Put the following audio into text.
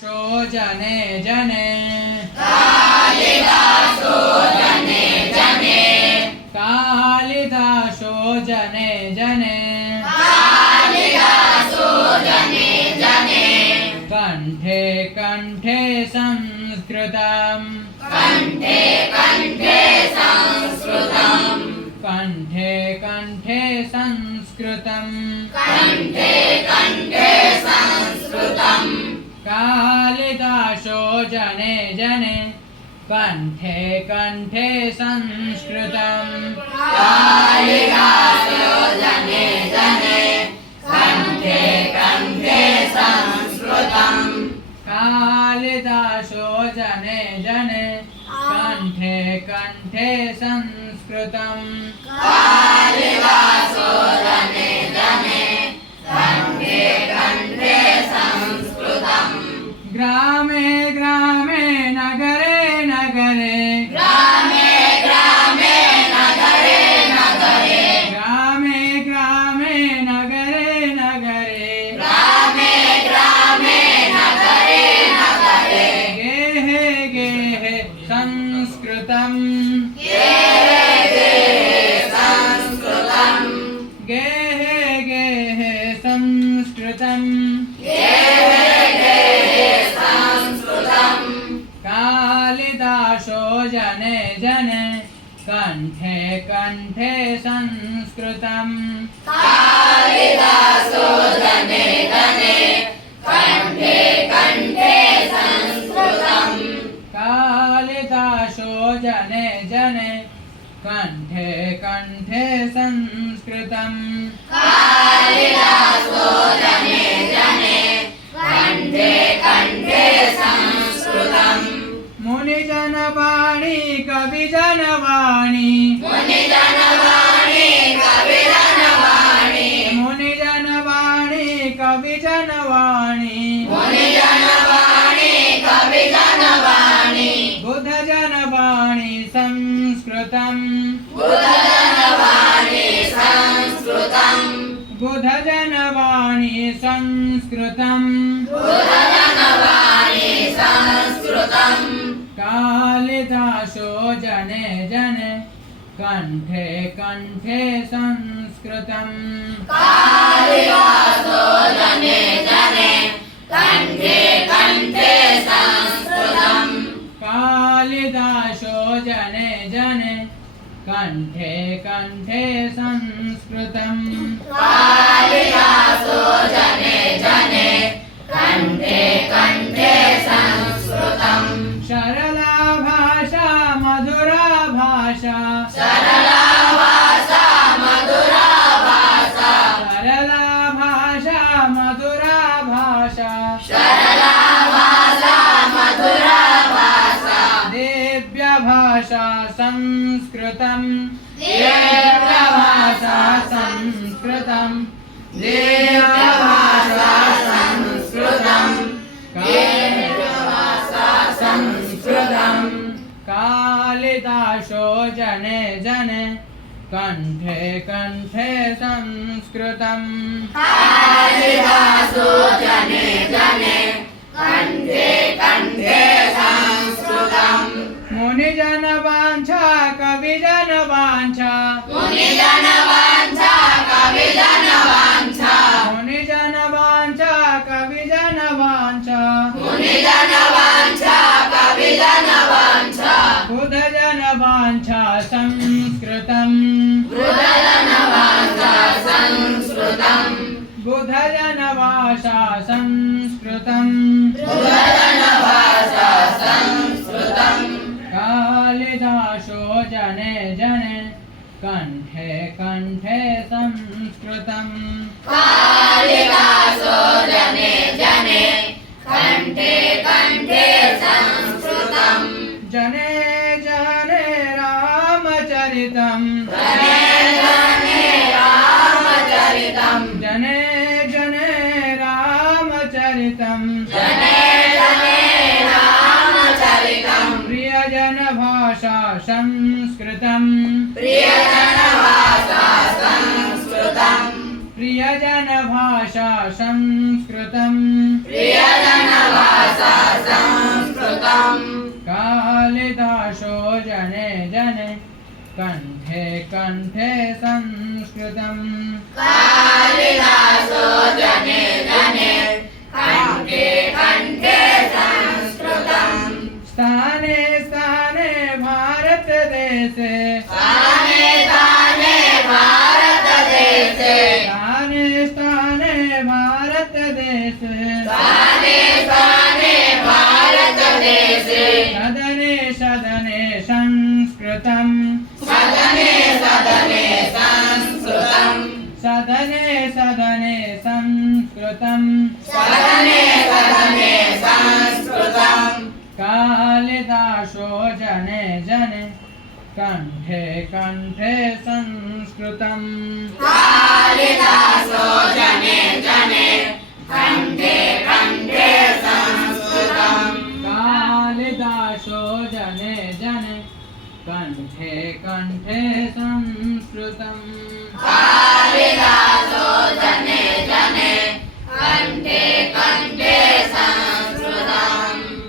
जने जने कालिदासो जने जने कालिदासो जने जने कालिदासो जने जने कंठे कंठे संस्कृतम् कंठे कंठे संस्कृतम् कंठे कंठे संस्कृतम् कंठे कंठे संस्कृतम् कालिदासो जने जने कंठे कंठे संस्कृतम् कालिदासो जने जने कंठे कंठे संस्कृतम् कालिदासो जने जने कंठे कंठे संस्कृतम् कालिदासो जने जने कंठे कंठे संस्कृतम् ग्रामे ग्रामे नगरे नगरे ग्रामे ग्रामे नगरे नगरे ग्रामे ग्रामे नगरे नगरे ग्रामे ग्रामे नगरे नगरे गेहे गेहे संस्कृतम् गेहे संस्कृतम् गेहे गेहे संस्कृतम् गेहे संस्कृतम् कालिदासो जने जने कंठे कंठे संस्कृतम् कालिदासो जने जने कंठे कंठे संस्कृतम् कालिदासो जने जने कंठे कंठे संस्कृतम् कालिदासो जने जने कंठे कंठे संस्कृतम् मुनिजन वाणी कविजन वाणी मुनिजन वाणी कविजन वाणी मुनिजन वाणी कविजन वाणी मुनिजन वाणी कविजन वाणी बुधजन वाणी संस्कृतम् बुधजन वाणी संस्कृतम् बुधजन वाणी संस्कृतम् बुधजन वाणी संस्कृतम् कालिदासो जने जने कंठे कंठे संस्कृतम् कालिदासो जने जने कंठे कंठे संस्कृतम् कालिदासो जने जने कंठे कंठे संस्कृतम् कालिदासो जने जने कंठे कंठे संस्कृतम् सरला भाषा मधुरा भाषा सरला भाषा मधुरा भाषा सरला भाषा मधुरा भाषा सरला भाषा मधुरा भाषा दिव्य भाषा संस्कृतम् दिव्य भाषा संस्कृतम् दिव्य भाषा संस्कृतम् दिव्य भाषा संस्कृतम् कालिदासो जने जने कंठे कंठे संस्कृतम् कालिदासो जने जने कंठे कंठे संस्कृतम् मुनिजन वाञ्छा कविजन वाञ्छा मुनिजन वाञ्छा कविजन वाञ्छा मुनिजन वाञ्छा कविजन वाञ्छा मुनिजन वाञ्छा कविजन वाञ्छा बुधजन वाञ्छा संस्कृतम् बुधजन वाञ्छा संस्कृतम् बुधजन भाषा संस्कृतम् बुधजन भाषा संस्कृतम् कालिदासो जने जने कंठे कंठे संस्कृतम् कालिदासो जने जने कंठे कंठे संस्कृतम् जने जने रामचरितम् जने जने रामचरितम् जने जने रामचरितम् जने जने रामचरितम् प्रियजन भाषा संस्कृतम् प्रियजन भाषा संस्कृतम् प्रियजन भाषा संस्कृतम् प्रियजन भाषा कंठे कंठे संस्कृतम् कालिदासो जने जने कंठे कंठे संस्कृतम् स्थाने स्थाने भारतदेशे स्थाने स्थाने भारतदेशे स्थाने स्थाने भारतदेशे स्थाने स्थाने भारतदेशे सदने सदने संस्कृतम् सदने सदने संस्कृतम् सदने सदने संस्कृतम् सदने सदने संस्कृतम् कालिदासो जने जने कंठे कंठे संस्कृतम् कालिदासो जने जने कंठे कंठे संस्कृतम् कालिदासो जने जने कंठे कंठे संस्कृतम्